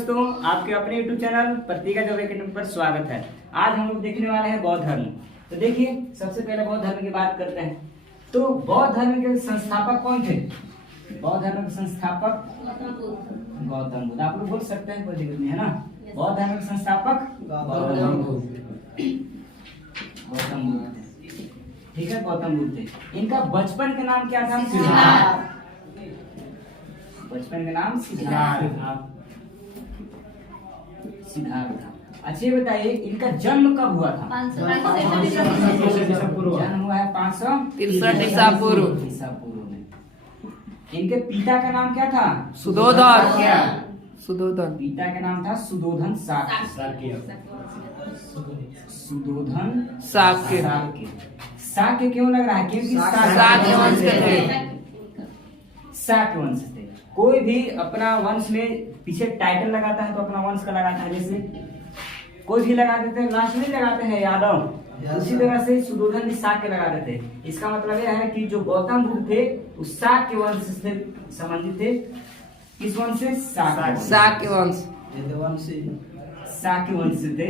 दोस्तों, आपके अपने YouTube चैनल प्रतिका जॉब एकेडमी पर स्वागत है। आज हम लोग देखने वाले हैं बौद्ध धर्म। तो देखिए, सबसे पहले बौद्ध धर्म की बात करते हैं। तो बौद्ध धर्म के संस्थापक कौन थे? बौद्ध धर्म के संस्थापक गौतम बुद्ध। आप लोग बोल सकते हैं, कोई दिक्कत नहीं है ना। बौद्ध धर्म के संस्थापक गौतम बुद्ध। ठीक है, गौतम बुद्ध थे। इनका बचपन का नाम क्या था? सिद्धार्थ। बचपन का नाम सिद्धार्थ था। अच्छा, ये बताइए इनका जन्म कब हुआ था? 563 जन्म हुआ है 563 ईसा पूर्व में। इनके पिता का नाम क्या था? सुधोधन। पिता का नाम था सुधोधन शाक्य। शाक्य क्यों लग रहा है? क्योंकि शाक्य वंश के थे। शाक्य वंश थे। कोई भी अपना वंश में पीछे टाइटल लगाता है तो अपना वंश का लगाता है। जैसे कोई भी लगा देते हैं, लास्ट में लगाते हैं यादव। उसी तरह से सुधोधन भी शाक्य लगा देते हैं। इसका मतलब यह है कि जो गौतम बुद्ध थे उस शाक्य वंश से संबंधित थे। किस वंश से? शाक्य वंश से थे।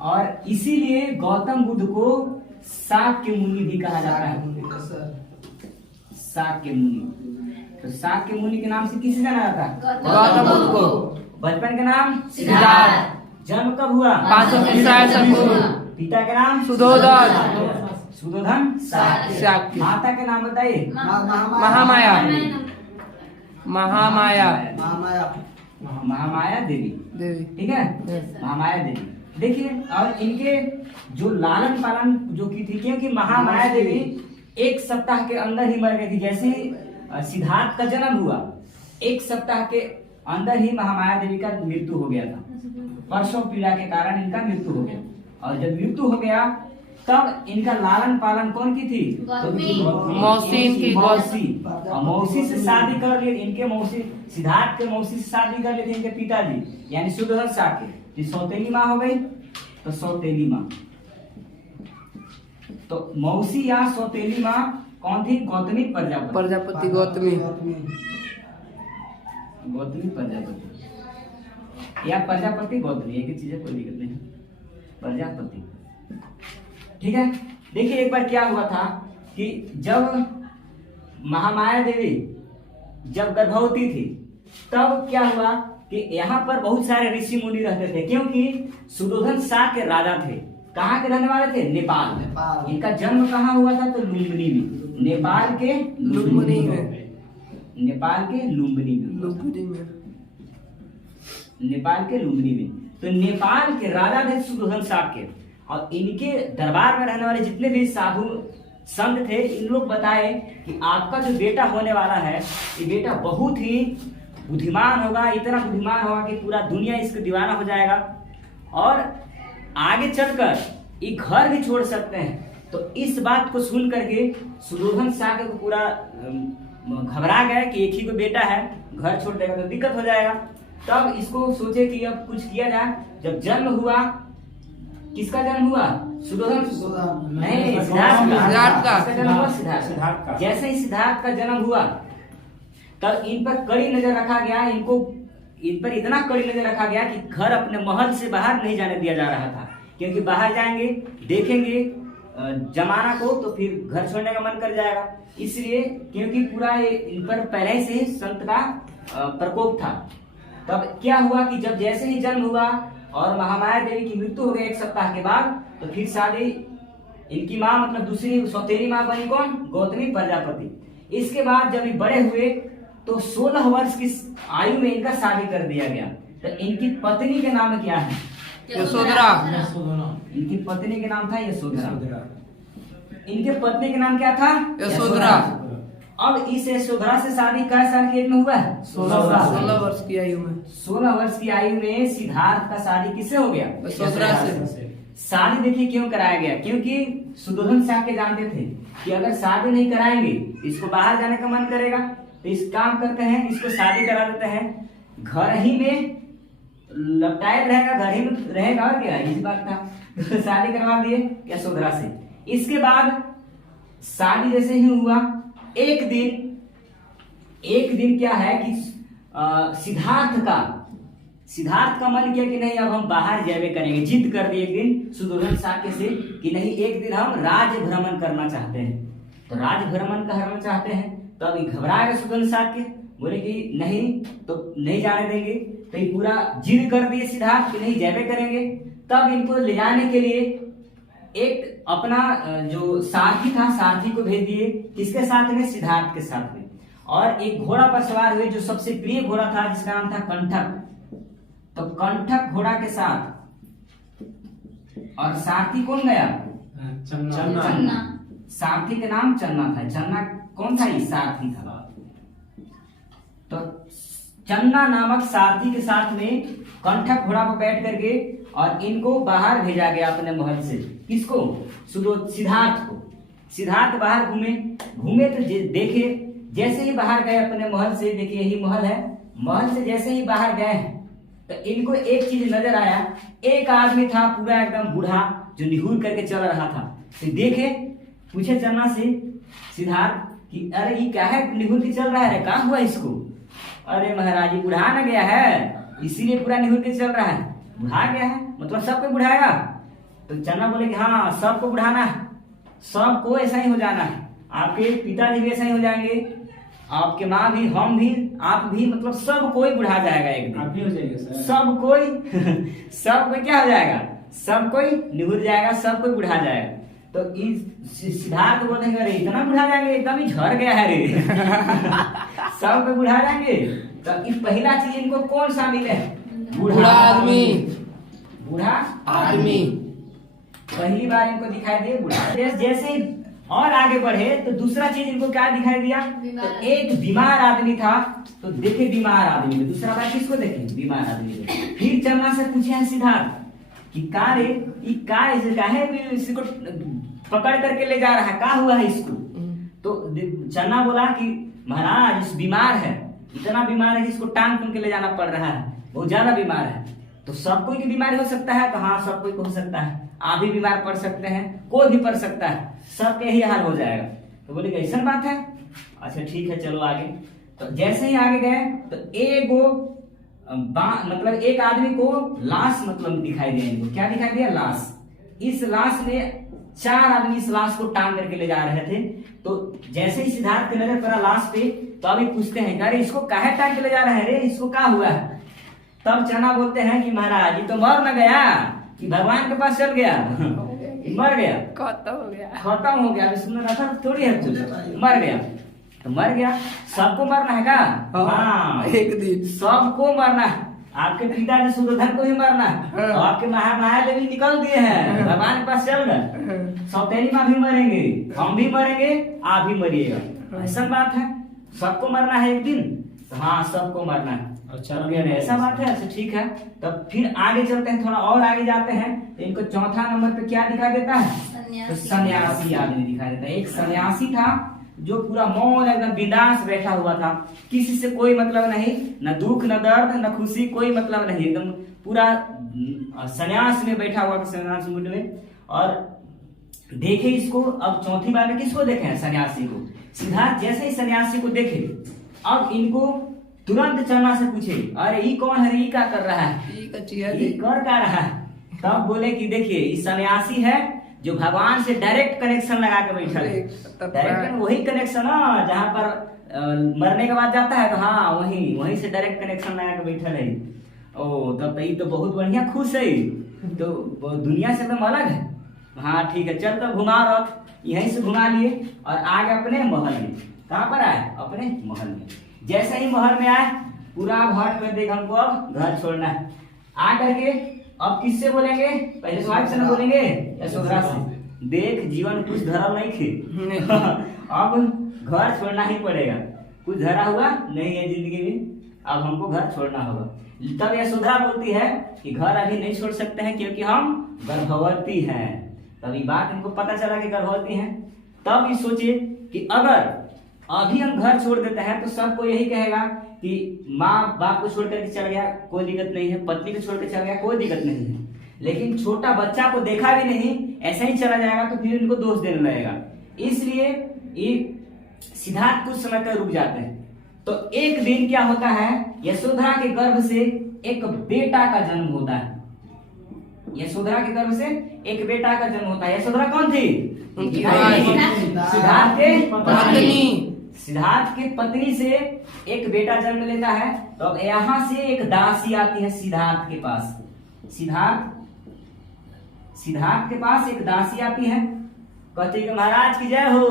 और इसीलिए गौतम बुद्ध को शाक्य मुनि भी कहा जाता है। शाक्य मुनि। तो शाक्य मुनि के नाम से किसे जाना जाता है? गौतम बुद्ध को। बचपन का नाम सिद्धार्थ। जन्म कब हुआ? 563 ईसा पूर्व। पिता का नाम सुधोधन शाक्य। माता के नाम बताइए। महामाया देवी। ठीक है, महामाया देवी। देखिए, और इनके जो लालन पालन जो की थी, क्योंकि महामाया देवी 1 सप्ताह के अंदर ही मर गई थी। जैसे ही सिद्धार्थ का जन्म हुआ, 1 सप्ताह के अंदर ही महामाया देवी का मृत्यु हो गया था। वर्षों पीड़ा के कारण इनका मृत्यु हो गया। और जब मृत्यु हो गया तब इनका लालन पालन कौन की थी? मौसी। और मौसी से शादी कर ली। इनके मौसी, सिद्धार्थ के मौसी से शादी कर ली थी इनके पिताजी, यानी सुधोधन शाक्य। सौतेली माँ हो गई। तो सौतेली माँ, तो मौसी या सौतेली माँ कौन थी? गौतमी प्रजापति। या प्रजापति गौतमी, एक ही चीज है, कोई दिक्कत नहीं। प्रजापति। ठीक है। देखिए, एक बार क्या हुआ था कि जब महामाया देवी जब गर्भवती थी तब क्या हुआ कि यहाँ पर बहुत सारे ऋषि मुनि रहते थे, क्योंकि सुधोधन शाक्य राजा थे। कहाँ के रहने वाले थे? नेपाल। इनका जन्म कहाँ हुआ था? तो लुम्बिनी में। नेपाल के लुम्बिनी में। तो नेपाल के राजा थे सुधोधन शाक्य। और इनके दरबार में रहने वाले जितने भी साधु संत थे, इन लोग बताए कि आपका जो बेटा होने वाला है, ये बेटा बहुत ही बुद्धिमान होगा। इतना बुद्धिमान होगा कि पूरा दुनिया इसको दीवाना हो जाएगा और आगे चलकर ये घर भी छोड़ सकते हैं। तो इस बात को सुन करके सुधोधन शाक्य को पूरा घबरा गया कि एक ही को बेटा है, घर छोड़ देगा तो दिक्कत हो जाएगा। तब इसको सोचे कि अब कुछ किया जाए। जब जन्म हुआ, किसका जन्म हुआ? सिद्धार्थ का। जैसे ही सिद्धार्थ का जन्म हुआ तब इन पर कड़ी नजर रखा गया। इन पर इतना कड़ी नजर रखा गया कि घर अपने महल से बाहर नहीं जाने दिया जा रहा था, क्योंकि बाहर जाएंगे देखेंगे जमाना को तो फिर घर छोड़ने का मन कर जाएगा। इसलिए, क्योंकि पूरा इन पर पहले से संत का प्रकोप था। तब क्या हुआ कि जब जैसे ही जन्म हुआ और महामाया देवी की मृत्यु हो गई 1 सप्ताह के बाद, तो फिर शादी इनकी माँ, मतलब दूसरी सौतेली माँ बनी कौन? गौतमी प्रजापति। इसके बाद जब ये बड़े हुए तो 16 वर्ष की आयु में इनका शादी कर दिया गया। तो इनकी पत्नी के नाम क्या है? यशोधरा। इनकी पत्नी के नाम था यशोधरा। इनके पत्नी के नाम क्या था? यशोधरा। अब इस यशोधरा से शादी किस साल की एज में हुआ है? 16 वर्ष की आयु में। 16 वर्ष की आयु में सिद्धार्थ का शादी किससे हो गया? यशोधरा से। शादी देखिए क्यों कराया गया? क्योंकि सुधोधन शाक्य जानते थे कि अगर शादी नहीं कराएंगे इसको बाहर जाने का मन करेगा। तो इस काम करते हैं, इसको शादी करा देते हैं। घर ही में लपटाए रहेगा, घर ही में रहेगा, और क्या इसी बात था। तो शादी करवा दिए यशोधरा से। इसके बाद शादी जैसे ही हुआ, एक दिन क्या है कि सिद्धार्थ का सिद्धार्थ का मन किया कि नहीं अब हम बाहर जावे करेंगे। जिद कर दिए एक दिन सुदर्शन साक्य से कि नहीं एक दिन हम राज भ्रमण करना चाहते हैं। तो राज भ्रमण करना चाहते हैं, तो अभी घबरा गए सुदर्शन साक्य, बोले कि नहीं तो नहीं जाने देंगे। तो ये पूरा जिद कर दिए सिद्धार्थ कि नहीं जावे करेंगे। तब इनको ले जाने के लिए एक अपना जो सारथी था, सारथी को भेज दिए। किसके साथ में? सिद्धार्थ के साथ में। और एक घोड़ा पर सवार हुए जो सबसे प्रिय घोड़ा था, जिसका नाम था कंठक। तो कंठक घोड़ा के साथ, और सारथी कौन गया? चन्ना। सारथी के नाम चन्ना था। चन्ना कौन था? ये सारथी था। तो चन्ना नामक सारथी के साथ में कंठक घोड़ा पर बैठ करके और इनको बाहर भेजा गया अपने महल से। किसको? सिद्धार्थ को। सिद्धार्थ बाहर घूमे तो देखे, जैसे ही बाहर गए अपने महल से, देखिए यही महल है, महल से जैसे ही बाहर गए तो इनको एक चीज नजर आया। एक आदमी था पूरा एकदम बूढ़ा, जो निहुर करके चल रहा था। तो देखे, पूछे चन्ना से सिद्धार्थ कि अरे ये क्या है, निहुर के चल रहा है, क्या हुआ इसको? अरे महाराज ये बुढ़ा ना गया है, इसीलिए पूरा निहुर के चल रहा है। बुढ़ा गया है मतलब सबको बुढ़ाएगा? तो चन्ना बोले कि हाँ सबको बुढ़ाना है, सबको ऐसा ही हो जाना है। आपके पिताजी भी ऐसा ही हो जाएंगे, आपके माँ भी, हम भी, आप भी, मतलब सब कोई बुढ़ा जाएगा एक दिन। आप भी हो जाएगा सर? सब कोई सब कोई क्या हो जाएगा? सब कोई निहुर जाएगा, सब कोई बुढ़ा जाएगा। तो सिद्धार्थ बोलते हैं अरे इतना बुढ़ा जाएंगे, एकदम ही झड़ गया है रे। सब कोई बुढ़ा जाएंगे। तो इस पहला चीज इनको कौन सा मिले? बूढ़ा आदमी। बूढ़ा आदमी पहली बार इनको दिखाई दिए बूढ़ा। जैसे ही और आगे बढ़े तो दूसरा चीज इनको क्या दिखाई दिया? तो एक बीमार आदमी था। तो देखे बीमार आदमी में, दूसरा बार किसको देखे? बीमार आदमी को। फिर चन्ना से पूछे हैं सिद्धार्थ कि का रे ये का है, इसको पकड़ करके ले जा रहा है, का हुआ है इसको? तो चन्ना बोला कि महाराज इस बीमार है, इतना बीमार है कि इसको टांग के ले जाना पड़ रहा है, बहुत ज्यादा बीमार है। तो सब कोई की बीमारी हो सकता है? तो हाँ सब कोई को हो सकता है, आप भी बीमार पड़ सकते हैं, कोई भी पड़ सकता है, सबके यही हाल हो जाएगा। तो बोले ऐसा बात है, अच्छा ठीक है चलो आगे। तो जैसे ही आगे गए तो मतलब एक आदमी को लाश मतलब दिखाई दिया। इनको क्या दिखाई दिया? लाश। इस लाश में 4 आदमी इस लाश को टांग करके ले जा रहे थे। तो जैसे ही सिद्धार्थ की नजर पड़ा लाश पे, तो अभी पूछते हैं अरे इसको काहे टांग के ले जा रहे हैं रे, इसको क्या हुआ है? तब चना बोलते हैं कि महाराज ये तो मर न गया कि भगवान के पास चल गया, मर गया, खत्म हो गया, खत्म हो गया। सुनना था थोड़ी है कुछ, मर गया तो मर गया। सबको मरना है का? हाँ एक दिन सबको मरना है। आपके पिताजी सुदर्शन को भी मरना है, और आपके महादेवी निकल दिए हैं, भगवान के पास चल गए। सौतेली माँ भी मरेंगे, हम भी मरेंगे, आप भी मरिएगा। ऐसा बात है, सबको मरना है एक दिन। तो हाँ सबको मरना है। अच्छा ऐसा बात है, अच्छा ठीक है। तब फिर आगे चलते हैं, थोड़ा और आगे जाते हैं तो इनको चौथा नंबर पे क्या दिखाई देता है? तो सन्यासी आदमी दिखाई देता है। एक सन्यासी था जो पूरा मौन एकदम बिंदास बैठा हुआ था, किसी से कोई मतलब नहीं, न दुख न दर्द न खुशी, कोई मतलब नहीं, एकदम पूरा सन्यास में बैठा हुआ, सन्यास मूड में। और देखे इसको, अब चौथी बार में किसको देखे? सन्यासी को। सिद्धार्थ जैसे ही सन्यासी को देखे, अब इनको तुरंत चन्ना से पूछे अरे ये कौन है, ये क्या कर रहा है, ये कर क्या रहा है? तब बोले कि देखिए ये सन्यासी है जो भगवान से डायरेक्ट कनेक्शन लगा के बैठा है। डायरेक्ट वही कनेक्शन है जहाँ पर मरने के बाद जाता है, तो हाँ वहीं से डायरेक्ट कनेक्शन लगा के बैठा है। ओ तब तो ये तो बहुत बढ़िया, खुश है, तो दुनिया से एकदम अलग है। हाँ ठीक है चल, तो घुमा रथ, यहीं से घुमा लिए और आगे अपने महल में। कहाँ पर आए? अपने महल में। जैसे ही महल में आए, पूरा भट कर देख हमको अब घर छोड़ना है। आ करके अब किससे बोलेंगे? पहले स्वाइप से ना बोलेंगे या यशोधरा से? देख जीवन कुछ धरा नहीं थे। अब घर छोड़ना ही पड़ेगा, कुछ धरा हुआ नहीं है जिंदगी में, अब हमको घर छोड़ना होगा। तब यशोधरा बोलती है कि घर अभी नहीं छोड़ सकते हैं क्योंकि हम गर्भवती हैं। तभी बात इनको पता चला कि गर्भवती हैं। तब ये सोचे कि अगर अभी हम घर छोड़ देते हैं तो सबको यही कहेगा कि माँ बाप को छोड़ करके चल गया, कोई दिक्कत नहीं है, पत्नी को छोड़ कर चल गया, कोई दिक्कत नहीं है। लेकिन छोटा बच्चा को देखा भी नहीं, ऐसा ही चला जाएगा तो फिर इनको दोष देने लगेगा। इसलिए ये सिद्धार्थ कुछ समय तक रुक जाते हैं। तो एक दिन क्या होता है, यशोधरा के गर्भ से एक बेटा का जन्म होता है। यशोधरा की तरफ से एक बेटा का जन्म होता है। यशोधरा कौन थी? उनकी सिद्धार्थ के पत्नी। सिद्धार्थ की पत्नी से एक बेटा जन्म लेता है। तो अब यहाँ से एक दासी आती है सिद्धार्थ के पास। सिद्धार्थ के पास एक दासी आती है, कहती है महाराज की जय हो,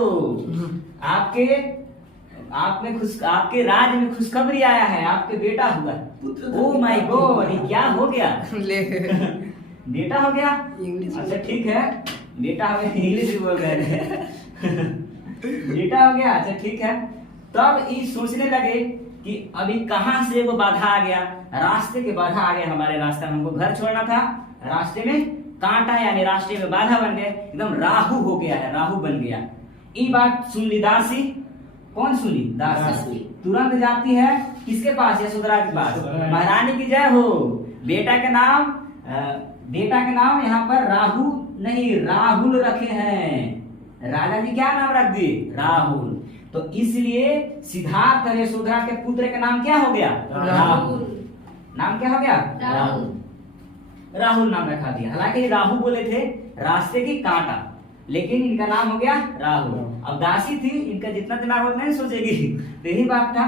आपके राज में खुशखबरी आया है, आपके बेटा हुआ। ओ माय गॉड, ये क्या हो गया? बेटा हो गया? अच्छा ठीक है, बेटा हो गया, इंग्लिश बोल रहे हैं। बेटा हो गया, अच्छा ठीक है। तब ये सोचने लगे कि अभी कहां से वो बाधा आ गया, रास्ते के बाधा आ गया हमारे रास्ते में, हमको घर छोड़ना था, रास्ते में कांटा यानी रास्ते में बाधा बन गए, एकदम राहु हो गया है, राहु बन गया। ये बात सुन ली दासी। कौन सुनी? दासी। तुरंत जाती है किसके पास? यशोधरा के पास। महारानी की जय हो, बेटा के नाम यहाँ पर राहु नहीं राहुल रखे हैं। राजा जी क्या नाम रख दिए? राहुल। तो इसलिए सिद्धार्थ और यशोधरा के पुत्र का नाम क्या हो गया? राहुल। नाम क्या हो गया? राहुल नाम रखा दिया। हालांकि राहु बोले थे रास्ते की कांटा, लेकिन इनका नाम हो गया राहुल। अब दासी थी, इनका जितना दिमाग होता नहीं सोचेगी, तो यही बात था,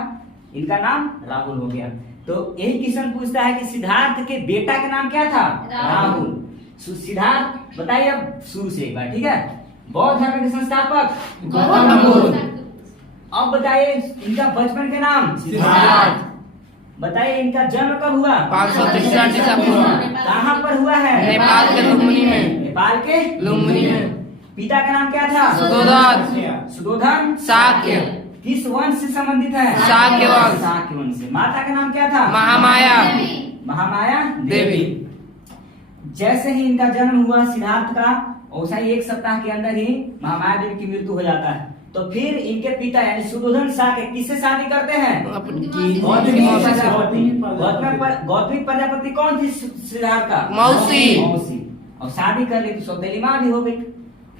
इनका नाम राहुल हो गया। तो यही किशन पूछता है कि सिद्धार्थ के बेटा का नाम क्या था? राहुल। सिद्धार्थ बताइए अब शुरू से एक बार, ठीक है? बौद्ध धर्म के संस्थापक गौतम बुद्ध। अब बताइए इनका बचपन के नाम? सिद्धार्थ। बताइए इनका जन्म कब हुआ? 563 ईसा पूर्व। कहाँ पर हुआ है? नेपाल के लुम्बिनी में। नेपाल के लुम्बिनी में। पिता का नाम क्या था? सुधोधन। शाक्य। किस वंश से संबंधित है? शाक्य वंश। शाक्य वंश से। माता का नाम क्या था? महामाया देवी। जैसे ही इनका जन्म हुआ सिद्धार्थ का, वैसा ही एक सप्ताह के अंदर ही महामाया देवी की मृत्यु हो जाता है। तो फिर इनके पिता यानी सुधोधन शाक्य किससे शादी करते हैं? गौतमी प्रजापति कौन थी सिद्धार्थ का? मौसी। और शादी कर ली तो सौतेली माँ भी हो गई।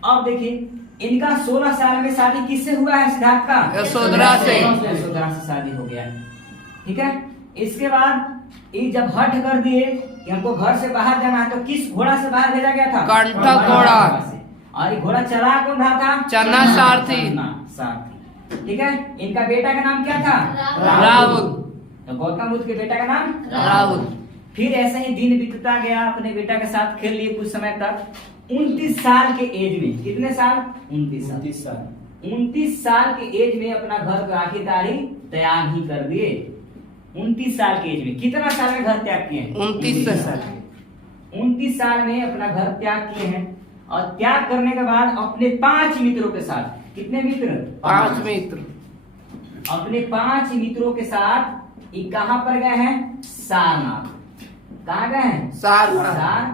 अब देखिए इनका 16 साल में शादी किससे हुआ है सिद्धार्थ का? यशोधरा से। यशोधरा से शादी हो गया, ठीक है। इसके बाद ये जब हठ कर दिए कि हमको घर से बाहर जाना है, तो किस घोड़ा से बाहर भेजा गया था? कंठक घोड़ा। और ये घोड़ा चला कौन रहा था? चन्ना सारथी। ठीक है। इनका बेटा का नाम क्या था? राहुल। तो गौतम बुद्ध के बेटा का नाम राहुल। फिर ऐसे ही दिन बीतता गया, अपने बेटा के साथ खेल लिए कुछ समय तक। 29 साल के एज में, कितने साल? 29 साल। 29 साल के एज में अपना घर को आखिरकारी त्याग ही कर दिए। 29 साल के एज में। कितना साल में घर त्याग किए हैं? 29 साल। 29 साल में अपना घर त्याग किए हैं। और त्याग करने के बाद अपने 5 मित्रों के साथ, कितने मित्र? 5 मित्र। अपने 5 मित्रों के साथ ये कहां पर गए हैं? सारनाथ। कहाँ गए हैं? सारनाथ।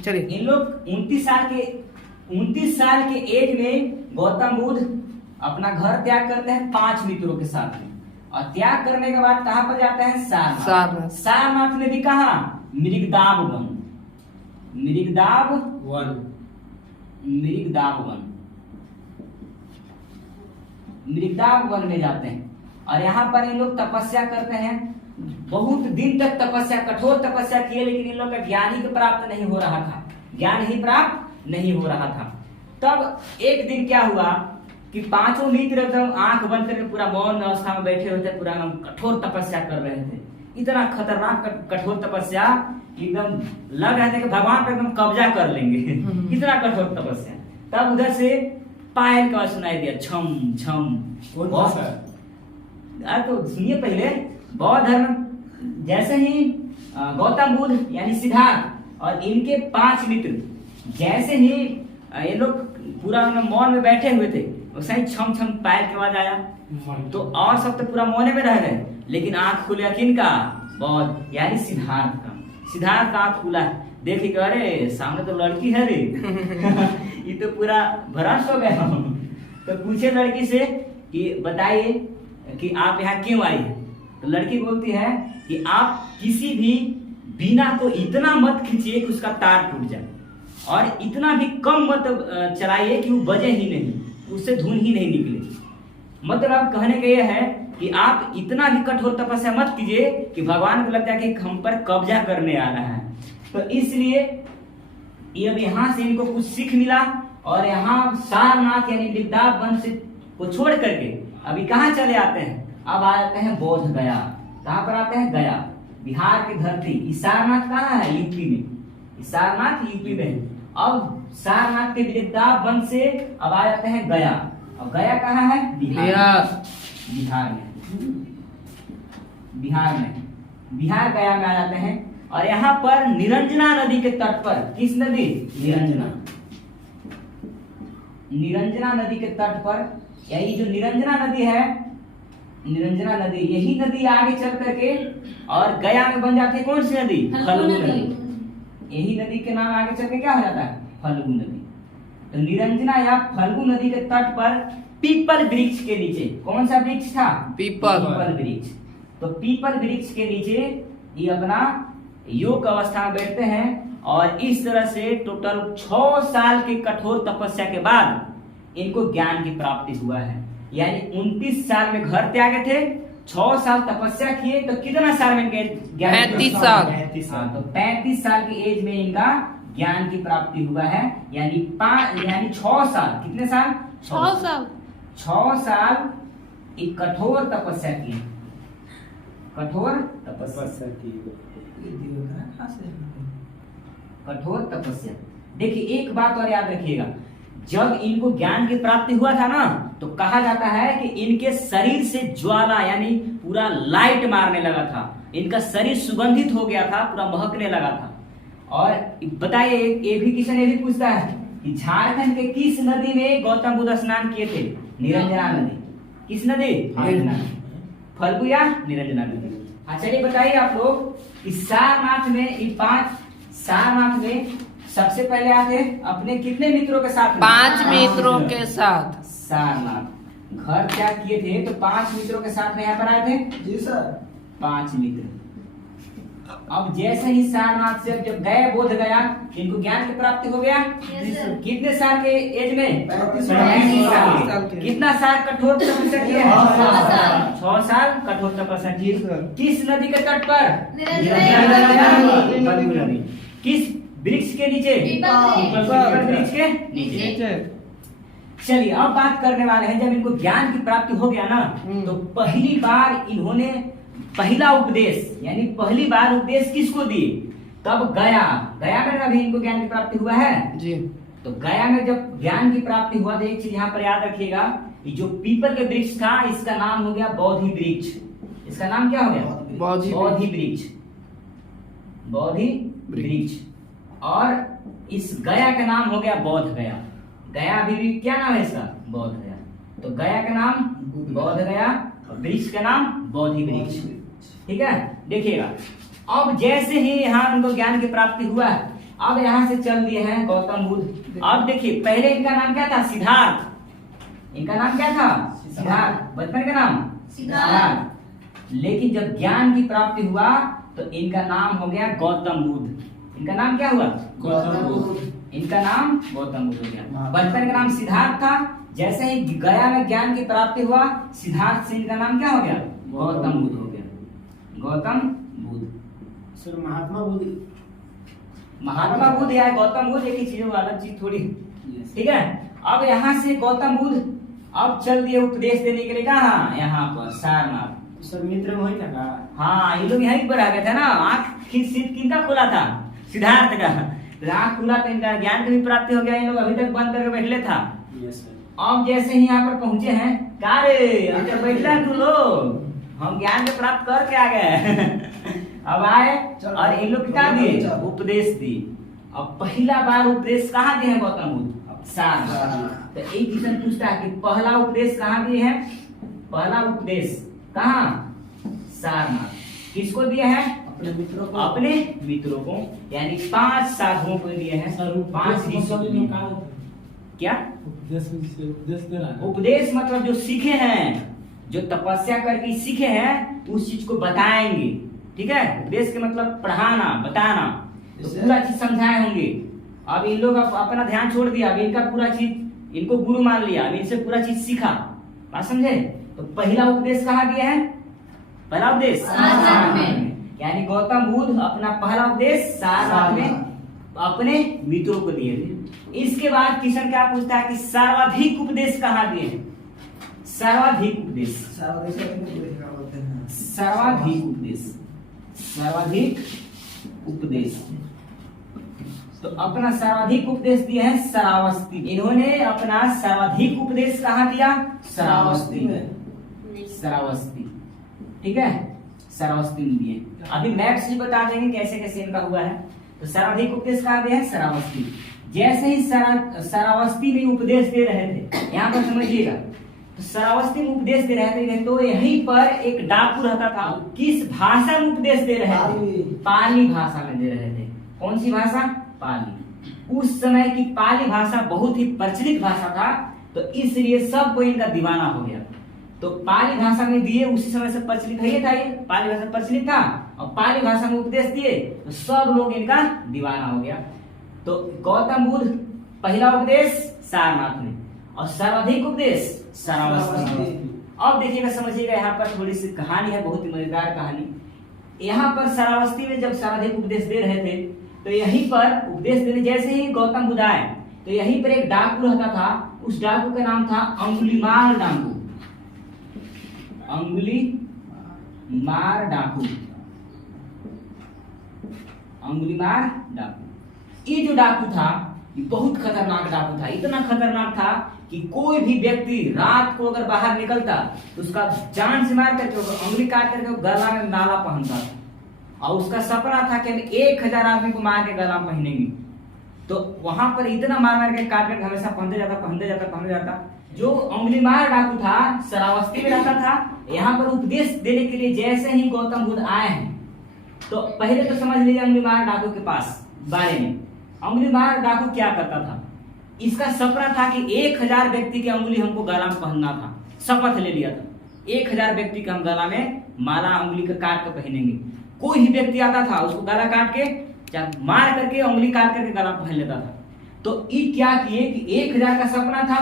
चलिए इन लोग 29 साल के एज में गौतम बुद्ध अपना घर त्याग करते हैं 5 मित्रों के साथ में। और त्याग करने के बाद कहां पर जाते हैं? सारनाथ। सारनाथ में भी कहा? मृगदाब वन। मृगदाब वन में जाते हैं। और यहाँ पर इन लोग तपस्या करते हैं। बहुत दिन तक तपस्या, कठोर तपस्या किए, लेकिन इन लोग का ज्ञान ही प्राप्त नहीं हो रहा था। ज्ञान ही प्राप्त नहीं हो रहा था। तब एक दिन क्या हुआ कि 5 मित्र एकदम आंख बंद करके पूरा मौन अवस्था में बैठे हुए थे, पूरा कठोर तपस्या कर रहे थे। इतना खतरनाक कठोर तपस्या, एकदम लग रहा था कि भगवान पर एकदम कब्जा कर लेंगे। इतना कठोर तपस्या। तब उधर से पायल का आवाज सुनाई दिया, छम छम। तो सुनिए पहले। बौद्ध धर्म जैसे ही गौतम बुद्ध यानी सिद्धार्थ और इनके 5 मित्र जैसे ही ये लोग पूरा मौन में बैठे हुए थे, वैसे ही छम छम पायल की आवाज आया। तो और सब तो पूरा मौन में रह गए, लेकिन आंख खुला किनका? बौद्ध यानी सिद्धार्थ का। सिद्धार्थ का आंख खुला, देखी कि अरे सामने तो लड़की है रे। ये तो पूरा भ्रष्ट हो गया। तो पूछे लड़की से कि बताइए कि आप यहाँ क्यों आई? तो लड़की बोलती है कि आप किसी भी बीना को इतना मत खींचिए कि उसका तार टूट जाए, और इतना भी कम मत चलाइए कि वो बजे ही नहीं, उससे धुन ही नहीं निकले। मतलब कहने का यह है कि आप इतना भी कठोर तपस्या मत कीजिए कि भगवान को लगता है कि हम पर कब्जा करने आ रहा है। तो इसलिए ये अब यहाँ से इनको कुछ सीख मिला और यहाँ सारनाथ यानी लिद्दाप वन से को छोड़ करके अभी कहाँ चले आते हैं, अब आते हैं बोध गया। कहाँ पर आते हैं? गया, बिहार की धरती। सारनाथ कहाँ है? यूपी में। सारनाथ यूपी में है। अब सारनाथ के लिद्दाप वन से अब आ जाते हैं गया। अब गया कहाँ है? बिहार में। बिहार गया में आ जाते हैं और यहाँ पर निरंजना नदी के तट पर, किस नदी? निरंजना नदी के तट पर, यही जो निरंजना नदी है, निरंजना नदी, यही नदी आगे चल करके और गया में बन जाती है कौन सी नदी? फल्गु नदी। यही नदी के नाम आगे चल के क्या हो जाता है? फल्गु नदी। तो निरंजना या फल्गु नदी के तट पर पीपल वृक्ष के नीचे, कौन सा वृक्ष था? पीपल वृक्ष। तो पीपल वृक्ष के नीचे ये अपना योग अवस्था में बैठते हैं और इस तरह से टोटल 6 साल की कठोर तपस्या के बाद इनको ज्ञान की प्राप्ति हुआ है। यानी 29 साल में घर त्यागे थे, 6 साल तपस्या किए, तो कितना साल में इनके ज्ञान? 35 साल। तो 35 साल की एज में इनका ज्ञान की प्राप्ति हुआ है। यानी 6 साल, कितने साल? 6 साल एक कठोर तपस्या की, कठोर तपस्या कठोर तपस्या। देखिए एक बात और याद रखिएगा, जब इनको ज्ञान की प्राप्ति हुआ था ना, तो कहा जाता है कि इनके शरीर से ज्वाला यानी पूरा लाइट मारने लगा था, इनका शरीर सुगंधित हो गया था, पूरा महकने लगा था। और बताइए, एक भी किसी ने भी पूछता है कि झारखंड के किस नदी में गौतम बुद्ध स्नान किए थे? निरंजना नदी। किस नदी? फल्गु या निरंजना नदी। चलिए बताइए आप लोग, इस सारनाथ में सबसे पहले आते अपने कितने मित्रों के साथ? 5 मित्रों के साथ सारनाथ घर क्या किए थे? तो 5 मित्रों के साथ में यहाँ पर आए थे। जी सर, 5 मित्र। अब जैसे ही सारनाथ से जब गए बोध गया, इनको ज्ञान की प्राप्ति हो गया। कितने साल के एज में? 35 साल। कितना साल कठोर तपस्या किए? 6 साल कठोर तपस्या की। किस नदी के तट पर? फल्गु नदी। किस वृक्ष के नीचे? पीपल वृक्ष के नीचे। चलिए अब बात करने वाले हैं, जब इनको ज्ञान की प्राप्ति हो गया ना, तो पहली बार इन्होंने पहला उपदेश यानी पहली बार उपदेश किसको दिए? तब गया में अभी इनको ज्ञान की प्राप्ति हुआ है जी। तो गया में जब ज्ञान की प्राप्ति हुआ, तो एक चीज यहाँ पर याद रखिएगा, जो पीपल के वृक्ष था इसका नाम हो गया बोधि वृक्ष। इसका नाम क्या हो गया? बोधि वृक्ष। बोधि वृक्ष। और इस गया का नाम हो गया बोध गया। गया भी क्या नाम है इसका? बोध गया। तो गया का नाम बोध गया और वृक्ष का नाम बोधि वृक्ष। ठीक है, देखिएगा अब जैसे ही यहाँ उनको ज्ञान की प्राप्ति हुआ, अब यहाँ से चल दिए हैं गौतम बुद्ध। अब देखिए पहले इनका नाम क्या था? सिद्धार्थ। इनका नाम क्या था? सिद्धार्थ। बचपन का नाम सिद्धार्थ। लेकिन जब ज्ञान की प्राप्ति हुआ तो इनका नाम हो गया गौतम बुद्ध। इनका नाम क्या हुआ? गौतम बुद्ध। इनका नाम गौतम बुद्ध हो गया। बचपन का नाम सिद्धार्थ था, जैसे ही गया में ज्ञान की प्राप्ति हुआ, सिद्धार्थ से इनका नाम क्या हो गया? गौतम बुद्ध हो गया। गौतम बुद्ध। सर महात्मा बुद्ध या गौतम बुद्ध एक ही चीजों अलग चीज थोड़ी। ठीक है, अब यहाँ से गौतम बुद्ध अब चल दिए उपदेश देने के लिए। कहाँ? यहाँ पर सारनाथ। सर मित्र वही था का? हाँ, ये लोग यहीं पर आ गए थे ना। आँख किनका खुला था? सिद्धार्थ का। आँख खुला तो इनका ज्ञान की भी प्राप्ति हो गया। इन लोग अभी तक बंद करके बैठे था। अब जैसे ही यहाँ पर पहुंचे हैं, का रे अभी तक बैठला तू लोग, हम ज्ञान को प्राप्त करके आ गए। अब आए और इन लोग क्या दिए? उपदेश दिए। अब पहला बार उपदेश कहाँ दिए हैं गौतम बुद्ध? सारनाथ। तो एक किसान पूछता है कि पहला उपदेश कहाँ दिए हैं? पहला उपदेश कहाँ? सारनाथ। किसको दिए हैं? अपने मित्रों को, यानी 5 साधुओं को दिए हैं। 5 क्या उपदेश मतलब जो सीखे हैं, जो तपस्या करके सीखे हैं, उस चीज को बताएंगे। ठीक है, उपदेश के मतलब पढ़ाना, बताना, तो पूरा चीज समझाए होंगे। अब इन लोग अपना ध्यान छोड़ दिया, अब इनका पूरा चीज, इनको गुरु मान लिया, अब इनसे पूरा चीज सीखा। बात समझे? तो पहला उपदेश कहाँ दिया है? पहला उपदेश सारनाथ में। यानी गौतम बुद्ध अपना पहला उपदेश सारनाथ में अपने मित्रों को दिए थे। इसके बाद किशन क्या पूछता है कि सर्वाधिक उपदेश कहाँ दिए हैं? सर्वाधिक उपदेश, सर्वाधिक उपदेश, सर्वाधिक उपदेश। तो अपना सर्वाधिक उपदेश दिया है श्रावस्ती। इन्होंने अपना सर्वाधिक उपदेश कहाँ दिया? श्रावस्ती में। श्रावस्ती, ठीक है, श्रावस्ती में दिए। अभी मैप से बता देंगे कैसे कैसे इनका हुआ है। तो सर्वाधिक उपदेश कहाँ दिया है? श्रावस्ती। जैसे ही श्रावस्ती में उपदेश दे रहे थे, यहाँ पर समझिएगा, तो श्रावस्ती में उपदेश दे रहे थे तो यहीं पर एक डाकू रहता था। किस भाषा में उपदेश दे रहे थे? पाली भाषा में दे रहे थे। कौन सी भाषा? पाली। उस समय की पाली भाषा बहुत ही प्रचलित भाषा था, तो इसलिए सब कोई इनका दीवाना हो गया। तो पाली भाषा में दिए, उसी समय से प्रचलित है, ये था, ये पाली भाषा प्रचलित था और पाली भाषा में उपदेश दिए तो सब लोग इनका दीवाना हो गया। तो गौतम बुद्ध पहला उपदेश सारनाथ में और सर्वाधिक उपदेश श्रावस्ती में। अब देखिएगा, समझिएगा, यहाँ पर थोड़ी सी कहानी है, बहुत ही मजेदार कहानी। यहाँ पर श्रावस्ती में जब सर्वाधिक उपदेश दे रहे थे तो यहीं पर उपदेश देने जैसे ही गौतम बुद्ध आए तो यहीं पर एक डाकू रहता था। उस डाकू का नाम था अंगुलीमाल डाकू। अंगुलीमाल डाकू, अंगुलीमाल डाकू। ये जो डाकू था ये बहुत खतरनाक डाकू था। इतना खतरनाक था कि कोई भी व्यक्ति रात को अगर बाहर निकलता तो उसका जान से मार करके, उंगली काट करके गला में माला पहनता था और उसका सपना था कि 1000 आदमी को मार के गला में पहनेंगे। तो वहां पर इतना मार मार के काट करके हमेशा पहनते जाता। जो अंगुलीमाल डाकू था श्रावस्ती में रहता था। यहाँ पर उपदेश देने के लिए जैसे ही गौतम बुद्ध आए हैं तो पहले तो समझ लीजिए अंगुलीमाल डाकू के पास बारे में। अंगुलीमाल डाकू क्या करता था? इसका सपना था कि 1000 व्यक्ति की अंगुली हमको गला में पहनना था। शपथ ले लिया था 1000 व्यक्ति का हम गला में माला अंगुली का काट कर पहनेंगे। कोई ही व्यक्ति आता था उसको गला काट के मार करके उंगली काट करके गला पहन लेता था। तो ये क्या किए कि 1000 का सपना था,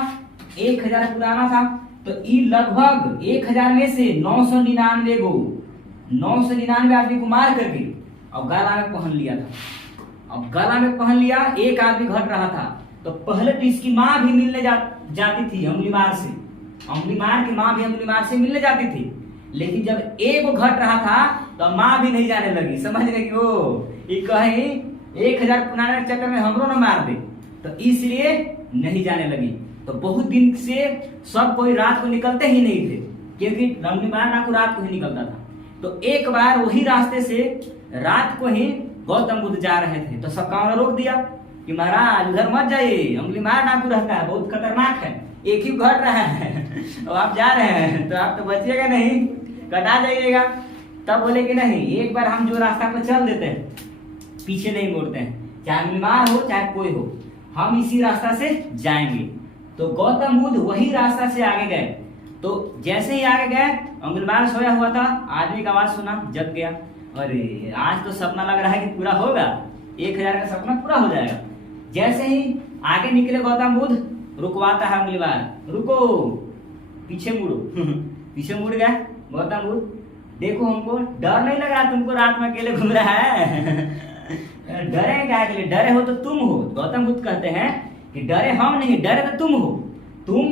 1000 पुराना था, तो ये लगभग 1000 में से 999 आदमी को मार करके और गला में पहन लिया था। अब गला में पहन लिया, एक आदमी घट रहा था। तो पहले तो इसकी माँ भी मिलने जाती थी अंगुलीमाल से। अंगुलीमाल की माँ भी अंगुलीमाल से मिलने जाती थी। लेकिन जब एक घट रहा था तो माँ भी नहीं जाने लगी। समझ गए कि वो ये कहीं 1000 पुराने चक्कर में हमरो न मार दे, तो इसलिए नहीं जाने लगी। तो बहुत दिन से सब कोई रात को निकलते ही नहीं थे, क्योंकि अंगुलीमाल डाकू रात को ही निकलता था। तो एक बार वही रास्ते से रात को ही गौतम बुद्ध जा रहे थे तो सब काम रोक दिया कि महाराज उधर मत जाइए, अंगुलीमाल डाकू रहता है, बहुत खतरनाक है, एक ही घट रहा है और आप जा रहे हैं तो आप तो बचिएगा नहीं, कटा जाइएगा। तब बोले कि नहीं, एक बार हम जो रास्ता पर चल देते हैं, पीछे नहीं मुड़ते हैं, चाहे अंगुलीमाल हो चाहे कोई हो, हम इसी रास्ता से जाएंगे। तो गौतम बुद्ध वही रास्ता से आगे गए। तो जैसे ही आगे गए, अंगुलीमाल सोया हुआ था, आदमी का आवाज सुना, जग गया। अरे आज तो सपना लग रहा है कि पूरा होगा, 1000 का सपना पूरा हो जाएगा। जैसे ही आगे निकले गौतम बुद्ध, रुकवाता है अंगुलीमाल, रुको, पीछे मुड़ो पीछे मुड़ गया गौतम बुद्ध। देखो हमको डर नहीं लग रहा, तुमको रात में अकेले घूम रहा है डरे क्या के लिए? डरे हो तो तुम हो। गौतम बुद्ध कहते हैं कि डरे हम नहीं, डरे तो तुम हो। तुम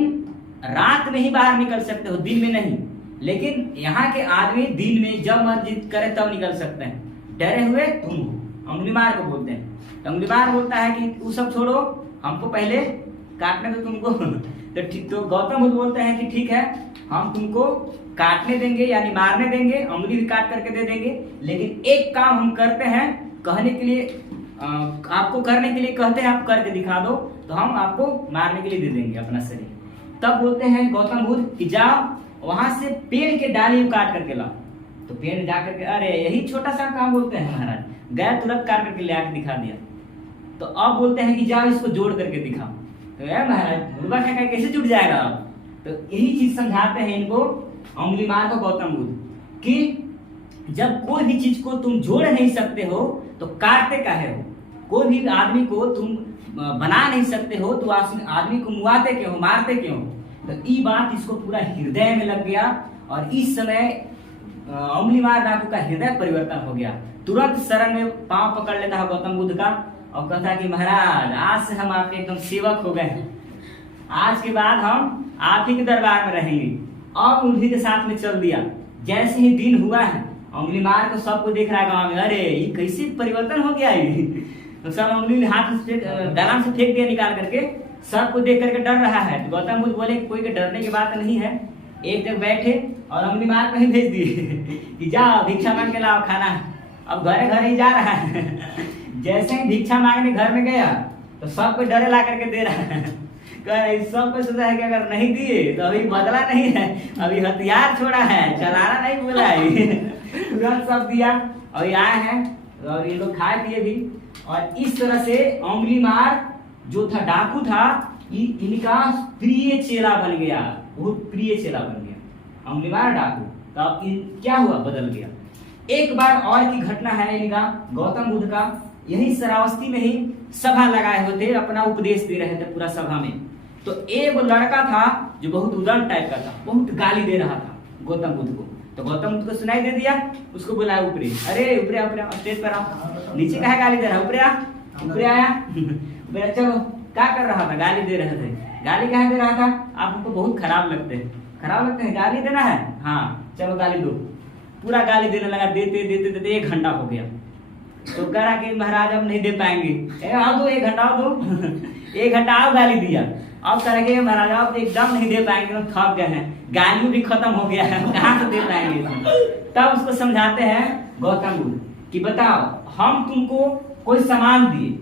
रात में ही बाहर निकल सकते हो, दिन में नहीं। लेकिन यहाँ के आदमी दिन में जब मर्जी करे तब निकल सकते हैं, डरे हुए तुम हो। अंगुलीमाल को बोलते हैं। अंगुलीमाल बोलता है कि वो सब छोड़ो, हमको पहले काटने दो तुमको तो ठीक। तो गौतम बुद्ध बोलते हैं कि ठीक है, हम तुमको काटने देंगे यानी मारने देंगे, उंगली भी काट करके दे देंगे, लेकिन एक काम हम करते हैं, कहने के लिए आपको करने के लिए कहते हैं, आप करके दिखा दो तो हम आपको मारने के लिए दे देंगे अपना शरीर। तब बोलते हैं गौतम बुद्ध कि जाओ वहां से पेड़ के डाली काट करके लाओ। तो पेड़ जा करके, अरे यही छोटा सा काम बोलते हैं महाराज, गए तुरंत काट करके ले आके दिखा दिया। तो अब बोलते हैं कि जाओ इसको जोड़ करके दिखाओ। तो यार महाराज मुर्गा क्या कैसे जुट जाएगा? तो यही चीज समझाते हैं इनको अंगुलीमाल को गौतम बुद्ध कि जब कोई भी चीज को तुम जोड़ नहीं सकते हो तो काटते काहे हो? कोई भी आदमी को तुम बना नहीं सकते हो तो आदमी को मुआते क्यों, मारते क्यों? तो ये बात इसको पूरा हृदय में लग गया और इस समय अम्लीमार डाकू का हृदय परिवर्तन हो गया। तुरंत शरण में पांव पकड़ लेता है गौतम बुद्ध का और कहता कि महाराज आज से हम आपके एकदम सेवक हो गए हैं, आज के बाद हम आप ही के दरबार में रहेंगे। और उन्हीं के साथ में चल दिया। जैसे ही दिन हुआ है अम्लीमार को सबको देख रहा है गाँव में, अरे ये कैसे परिवर्तन हो गया ये तो सब उंगली हाथ से दलान से फेंक दिया निकाल करके, सबको देख करके डर रहा है। तो गौतम बुद्ध बोले कोई के डरने की बात नहीं है, एक जगह बैठे और अम्लीमार कहीं भेज दिए कि जाओ भिक्षा मांग के लाओ खाना। अब घरे घरे ही जा रहा है जैसे ही भिक्षा मांगने घर में गया तो सबको डरे ला करके दे रहा है। सबको सोचा है कि अगर नहीं दिए तो अभी बदला नहीं है, अभी हथियार छोड़ा है, चलाना नहीं बोला है तुरंत सब दिया और ये आए हैं और ये लोग खाए पिए भी। और इस तरह से अम्लीमार जो था डाकू था इनका प्रिय चेला बन गया, बहुत प्रिय चेला बन गया अम्लीमार डाकू। तो अब क्या हुआ, बदल गया। एक बार और की घटना है इनका गौतम बुद्ध का, यही श्रावस्ती में ही सभा लगाए हुए थे, अपना उपदेश दे रहे थे पूरा सभा में। तो एक लड़का था जो बहुत उदंड टाइप का था, बहुत गाली दे रहा था गौतम बुद्ध को। तो गौतम बुद्ध को सुनाई दे दिया, उसको बुलाया ऊपरे, अरे ऊपरे ऊपरे स्टेज पर आओ, नीचे कहा गाली दे रहा, ऊपरे आ, ऊपरे आया ऊपरे चलो। क्या कर रहा था, गाली दे रहे थे। गाली कहाँ दे रहा था, आप हमको बहुत खराब लगते हैं, खराब लगते हैं, गाली देना है, हाँ चलो गाली दो। पूरा गाली देने लगा, देते देते देते 1 घंटा हो गया। तो कह रहा कि महाराज अब नहीं दे पाएंगे, आओ दो 1 घंटा आओ दो 1 घंटा आओ गाली दिया। अब कह रहे महाराज अब एकदम नहीं दे पाएंगे, हम थक गए हैं, गाली भी खत्म हो गया है, कहाँ से दे पाएंगे। तब उसको समझाते हैं गौतम बुद्ध कि बताओ हम तुमको कोई सामान दिए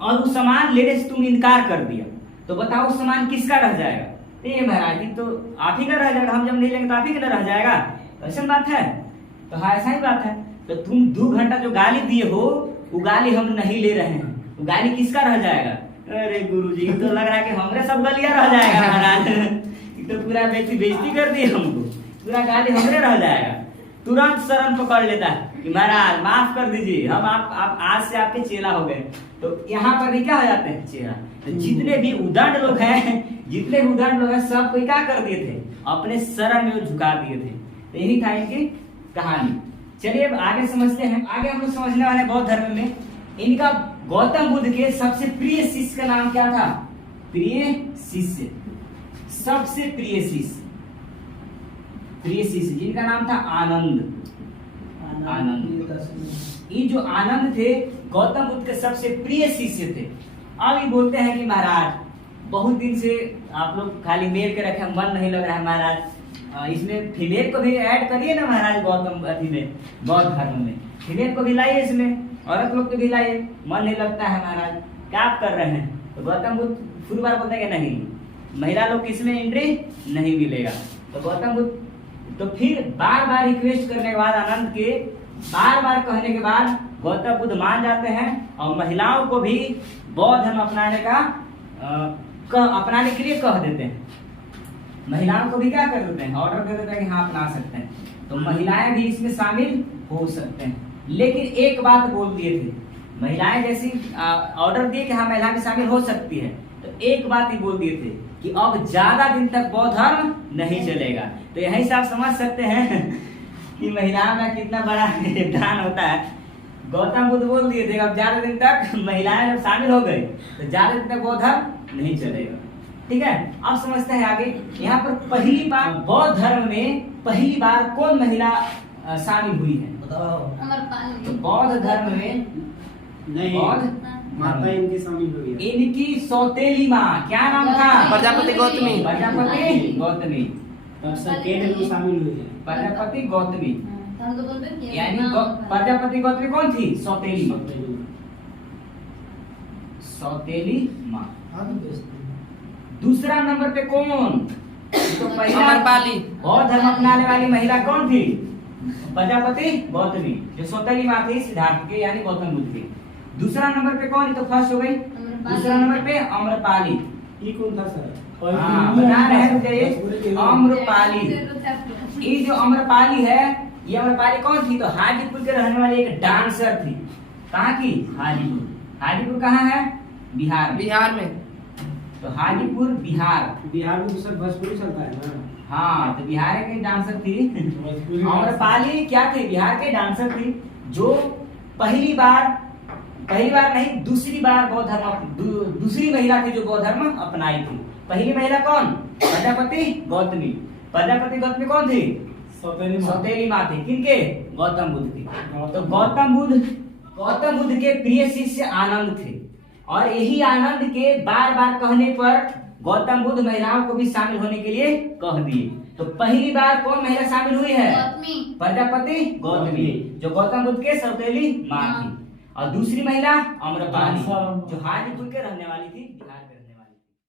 और उस सामान लेने से तुम इनकार कर दिया, तो बताओ उस सामान किसका रह जाएगा। ये महाराज तो आप ही का रह जाएगा, हम जब नहीं लेंगे तो आप ही का रह जाएगा, ऐसा बात है। तो हाँ ऐसा ही बात है। तो तुम 2 घंटा जो गाली दिए हो वो गाली हम नहीं ले रहे हैं, वो गाली किसका रह जाएगा। अरे गुरुजी तो लग रहा है कि हमरे सब गालियां रह जाएगा महाराज तो पूरा बेइज्जती कर दी हमको, पूरा गाली हमरे रह जाएगा। तुरंत शरण पकड़ लेता है कि महाराज माफ कर दीजिए, हम आप आज से आपके चेला हो गए। तो यहाँ पर भी क्या हो जाते हैं चेला। तो जितने भी उदंड लोग हैं, जितने भी उदंड लोग हैं, सब कोई क्या कर दिए थे, अपने शरण में झुका दिए थे। तो यही था इनकी कहानी। चलिए अब आगे समझते हैं। आगे हम लोग समझने वाले बौद्ध धर्म में इनका गौतम बुद्ध के सबसे प्रिय शिष्य का नाम क्या था। प्रिय शिष्य, सबसे प्रिय शिष्य, प्रिय शिष्य जिनका नाम था आनंद। आनंद, ये जो आनंद थे गौतम बुद्ध के सबसे प्रिय शिष्य थे। अब ये बोलते हैं कि महाराज बहुत दिन से आप लोग खाली मेल के रखे, मन नहीं लग रहा है महाराज, इसमें फीमेल को भी ऐड करिए ना महाराज, गौतम अथी में बौद्ध धर्म में फीमेल को भी लाइए, इसमें औरत लोग को भी लाइए, मन नहीं लगता है महाराज, क्या आप कर रहे हैं। तो गौतम बुद्ध फिर बार बोलते हैं कि नहीं, महिला लोग किसमें एंट्री नहीं मिलेगा। तो गौतम बुद्ध तो फिर बार बार रिक्वेस्ट करने के बाद, आनंद के बार बार कहने के बाद गौतम बुद्ध मान जाते हैं और महिलाओं को भी बौद्ध धर्म अपनाने का अपनाने के लिए कह देते हैं। महिलाओं को भी क्या कर देते हैं, ऑर्डर दे देते हैं कि हाँ अपना सकते हैं। तो महिलाएं भी इसमें शामिल हो सकते हैं। लेकिन एक बात बोल दिए थे, महिलाएं जैसी ऑर्डर दिए कि हाँ महिला भी शामिल हो सकती है, तो एक बात ही बोल दिए थे कि अब ज्यादा दिन तक बौद्ध धर्म नहीं चलेगा। तो यही से आप समझ सकते हैं कि महिलाओं का कितना बड़ा योगदान होता है। गौतम बुद्ध बोल दिए थे अब ज्यादा दिन तक महिलाएं जब शामिल हो गई तो ज्यादा दिन तक बौद्ध धर्म नहीं चलेगा। ठीक है, अब समझते हैं आगे। यहाँ पर पहली बार बौद्ध धर्म में पहली बार कौन महिला शामिल हुई है, तो बौद्ध धर्म में नहीं, माता इनकी शामिल हुई है। इनकी सौतेली माँ, क्या नाम था, प्रजापति गौतमी। प्रजापति गौतमी, और सेकेंड में शामिल हुई है प्रजापति गौतमी। यानी प्रजापति गौतमी कौन थी, सौतेली माँ, सौतेली माँ। दूसरा नंबर पे कौन, तो पहला अमरपाली। बौद्ध धर्म अपनाने वाली महिला कौन थी, प्रजापति गौतमी, जो सौतेली माँ थी सिद्धार्थ के यानी गौतम बुद्ध के। दूसरा नंबर पे कौन, तो फर्स्ट हो गई। दूसरा नंबर पे अम्रपाली, ये कौन था सर, हाँ बता रहे हैं अम्रपाली। ये जो अम्रपाली है, ये अम्रपाली कौन थी, तो हाजीपुर के रहने वाली एक डांसर थी। कहाँ की, हाजीपुर। हाजीपुर कहाँ है, बिहार में। बिहार में। तो हाजीपुर बिहार। बिहार में तो सर भोजपुरी चलता है ना। हाँ, तो बिहार के डांसर थी भोजपुरी आम्रपाली। क्या थे? बिहार के डांसर थी जो पहली बार नहीं, दूसरी बार बौद्ध धर्म, दूसरी महिला थी जो बौद्ध धर्म अपनाई थी। पहली महिला कौन? प्रजापति गौतमी। प्रजापति गौतमी कौन थी? सौतेली माँ थी। किनके? गौतम बुद्ध थी। तो गौतम बुद्ध के प्रिय शिष्य आनंद थे, और यही आनंद के बार बार कहने पर गौतम बुद्ध महिलाओं को भी शामिल होने के लिए कह दिए। तो पहली बार कौन महिला शामिल हुई है? प्रजापति गौतमी, जो गौतम बुद्ध के सौतेली माँ थी। और दूसरी महिला आम्रपाली, जो हाजीपुर के रहने वाली थी।